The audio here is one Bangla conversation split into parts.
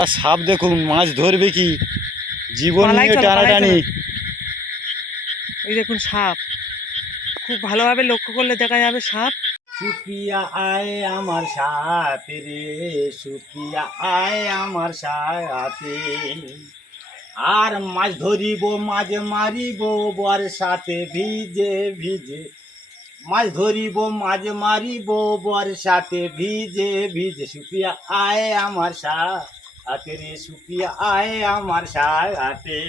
আর সাপ দেখুন, মাছ ধরবে কি, জীবন পালাই নিয়ে চলো, পালাই টানাটানি। চলো। এই দেখুন সাপ, খুব ভালোভাবে লক্ষ্য করলে দেখা যাবে সাপ। সুপিয়া আয় আমার সাথে রে, সুপিয়া আয় আমার সাথে। আর মাছ ধরিব মাছ মারিব বর্ষাতে ভিজে ভিজে, মাছ ধরিব মাছ মারিব বর্ষাতে ভিজে ভিজে। সুপিয়া আয় আমার সাথে রে, সুপিয়া আয় আমার সাথে।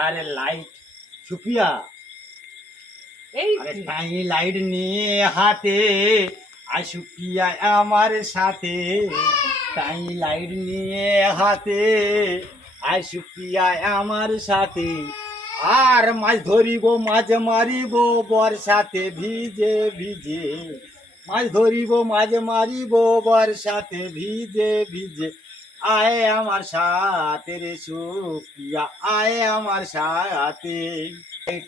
আর লাইট সুপিয়া, আরে তাই লাইট নিয়ে হাতে, আর সুপিয়া আমার সাথে। তাই লাইট নিয়ে হাতে, আর সুপিয়া আমার সাথে। আর মাছ ধরিব মাছ মারিব বর্ষাতে ভিজে ভিজে, মাছ ধরিব মাছ মারিব বর্ষাতে ভিজে ভিজে। আয় আমার সাথে রে সুপিয়া, আয় আমার সাথে।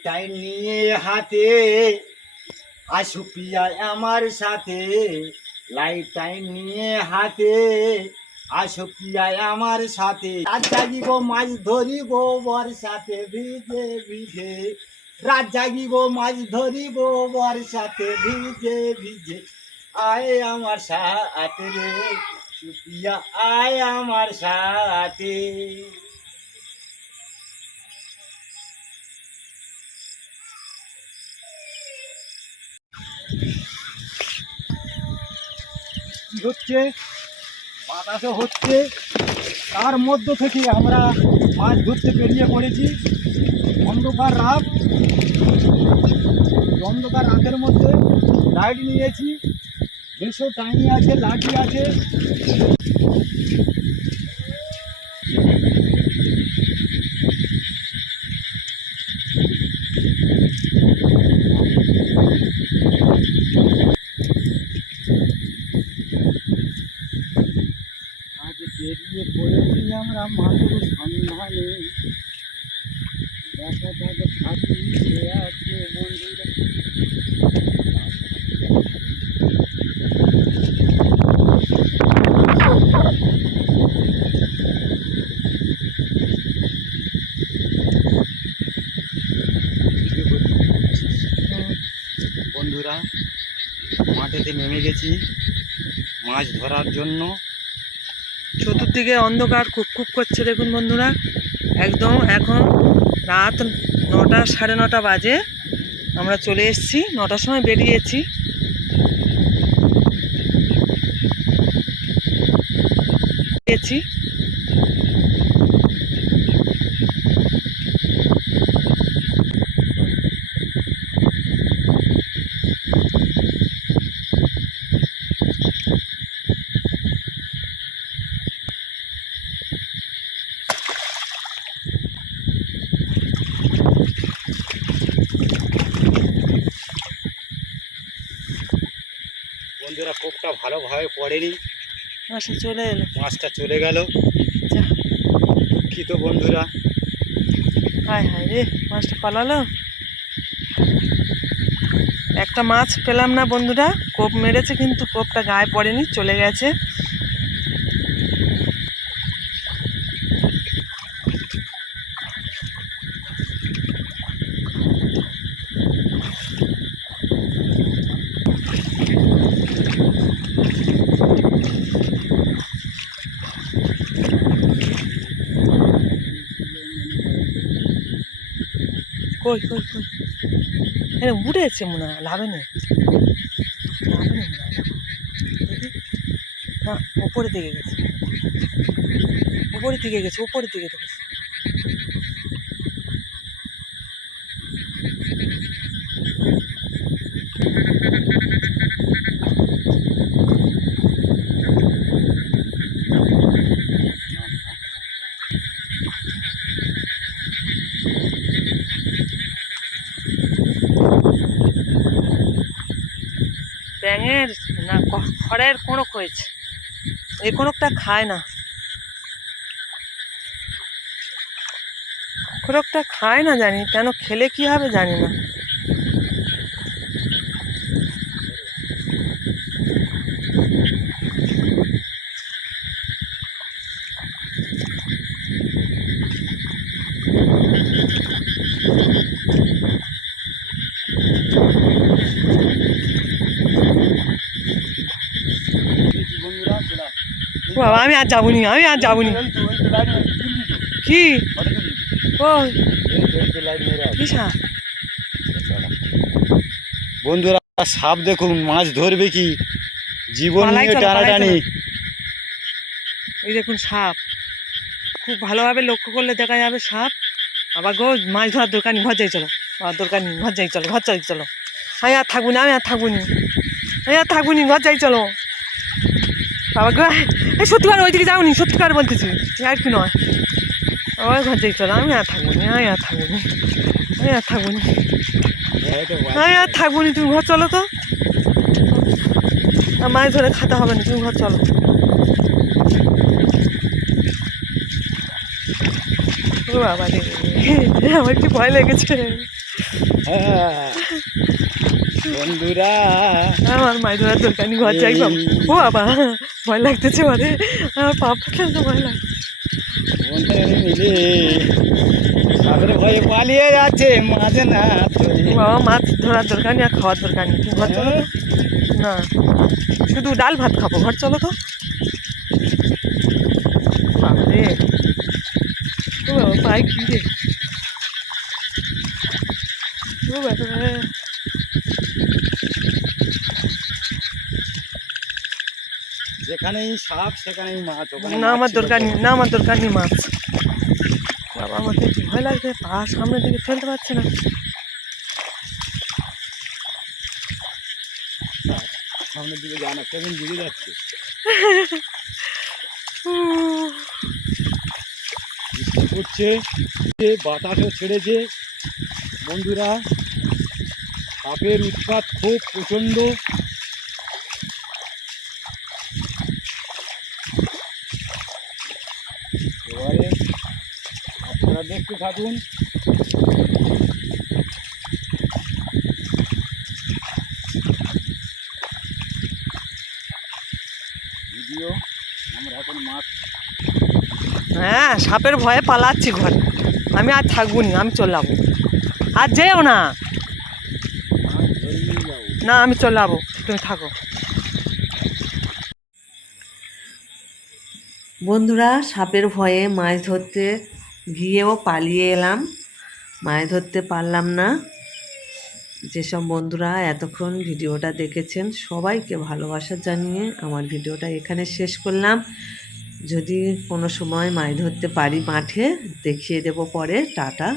টাইম নিয়ে হাতে, আর সুপিয়া আমার সাথে। লাইট টাইম নিয়ে হাতে, আর সুপিয়া আমার সাথে। রাত জাগিব মাছ ধরিব বর্ষাতে ভিজে ভিজে, রাত জাগিব মাছ ধরিব বর্ষাতে ভিজে ভিজে। আয় আমার সাথে রে সুপিয়া, আয় আমার সাথে। কি হচ্ছে, বাতাসও হচ্ছে, তার মধ্য থেকে আমরা মাছ ধরতে বেরিয়ে পড়েছি। অন্ধকার রাত, অন্ধকার রাতের মধ্যে লাইট নিয়েছি, বেশও টাইনি আছে, লাঠি আছে। আজ বেরিয়ে পড়েছি আমরা মাছের সন্ধানে, দেখা যাক ফাঁকি আছে বন্ধুরা। বন্ধুরা, মাঠেতে নেমে গেছি মাছ ধরার জন্য। চতুর্দিকে অন্ধকার খুব খুব করছে দেখুন বন্ধুরা। একদম এখন রাত 9টা, 9:30 বাজে। আমরা চলে এসেছি, 9টার সময় বেরিয়েছি। গেছি বন্ধুরা, কোপটা ভালোভাবে পড়েনি, মাসে চলে এলো। মাছটা চলে গেল। যা, দুঃখিত বন্ধুরা। হায় হায় রে, মাছটা পালালো। একটা মাছ পেলাম না বন্ধুরা, কোপ মেরেছে কিন্তু কোপটা গায়ে পড়েনি, চলে গেছে। কই কই কই, হ্যাঁ উড়েছে মনে হয়, লাভে নেই, লাভে নেই মনে হয়। দেখি, না ওপরের দিকে গেছে, ওপরের দিকে গেছে, ওপরের দিকে গেছে। ব্যাঙের না খড়ের কোঁড়ক হয়েছে, এই কোঁড়কটা খায় না, কোঁড়কটা খায় না, জানি কেন, খেলে কি হবে জানি না। বাবা আমি আর যাবনি, আমি আর যাবনি। এই তো লাইন তুলবি তো, কি ফটো তুলবি। ও এই তো লাইন মেরে আছে। কি সাপ? বন্ধুরা সাপ দেখুন, মাছ ধরবে কি জীবন পালাই নিয়ে চলো, পালাই টানাটানি। চলো। এই দেখুন সাপ, খুব ভালোভাবে লক্ষ্য করলে দেখা যাবে সাপ। আবার গো মাছ ধরার দরকার নেই, ঘর যাই চলো, আর দরকার নেই, ঘর যাই চলো, ঘর যাই চলো। আমি আর থাকবো না, আমি আর থাকবো নি, আমি আর থাকবো নি, ঘর যাই চলো। বাবা গো এই সত্যিকার ওইদিকে যাও নি, সত্যিকার বলতেছি, আর কি নয়। আবার ঘর যাই চলো, আমি আর থাকবো নি, আমি আর থাকবো নি, আমি আর থাকবো নি, আমি আর থাকবো নি, তুমি ঘর চলো তো। আর মাছ ধরে খাতে হবে না, তুমি ঘর চলো। ও বাবা রে, আমার কি ভয় লেগেছে। হ্যাঁ, বন্ধুরা আমার মাছ ধরার দরকার নেই, ঘর যাই বাবা। ও বাবা ভয় লাগতেছে, মানে আমার পা ফুটলে ভয় লাগছে। বন্ধুরা মিলে সাপের ভয়ে পালিয়ে যাচ্ছে মাঝে না ধরে। বাবা মাছ ধরার দরকার নেই আর খাওয়ার দরকার নেই, তুমি ঘর চলো তো। না শুধু ডাল ভাত খাবো, ঘর চলো তো। বাবা রে, ও বাবা পাই কি রে, ও বাবা রে। যেখানেই সাপ সেখানেই মাছ, ওখানে না মাছ আমার ছিল দরকার তো। নেই, না আমার দরকার নেই মাছ। বাবা আমাকে ভয় লাগছে, পা সামনের দিকে ফেলতে পারছে না। সামনের দিকে জানা কেমন দিকে যাচ্ছে, বৃষ্টি পড়ছে, বাতাসও ছেড়েছে। বন্ধুরা সাপের উৎপাত খুব প্রচণ্ড। এবারে আপনারা দেখতে থাকুন। ভিডিও আমরা এখন মাছ হ্যাঁ সাপের ভয়ে পালাচ্ছি ঘরে, আমি আর থাকবো নি, আমি চলে যাবো। আর যেও না, মাছ ধরে নিয়ে যাবো। না আমি চলে যাবো, তুমি থাকো। বন্ধুরা সাপের ভয়ে মাছ ধরতে গিয়েও পালিয়ে এলাম, মাছ ধরতে পারলাম না। যেসব বন্ধুরা এতক্ষণ ভিডিওটা দেখেছেন সবাইকে ভালোবাসা জানিয়ে আমার ভিডিওটা এখানে শেষ করলাম। যদি কোনো সময় মাছ ধরতে পারি মাঠে দেখিয়ে দেব পরে। টাটা।